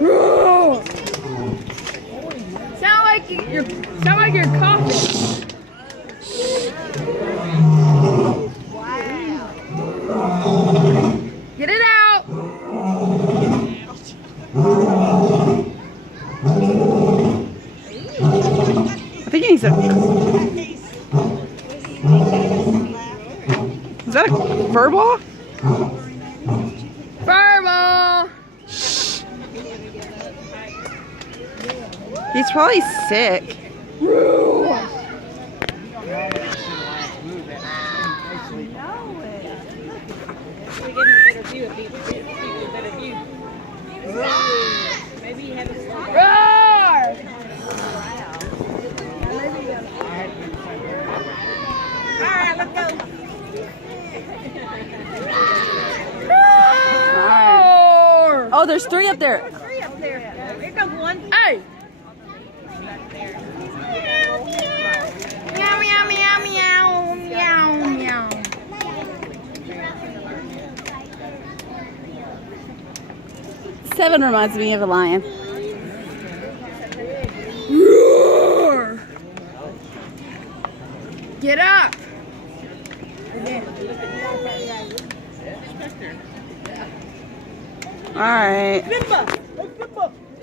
Roar! Sound like you're coughing. Get it out. I think he needs a... Is that a fur ball? Furball. He's probably sick. Roar! Alright, let's go. Roar! Oh, there's 3 up there. Three up there. Here comes one. Hey! Meow, meow, meow, meow, meow, meow. Seven reminds me of a lion. Roar! Get up! All right. Simba! Simba!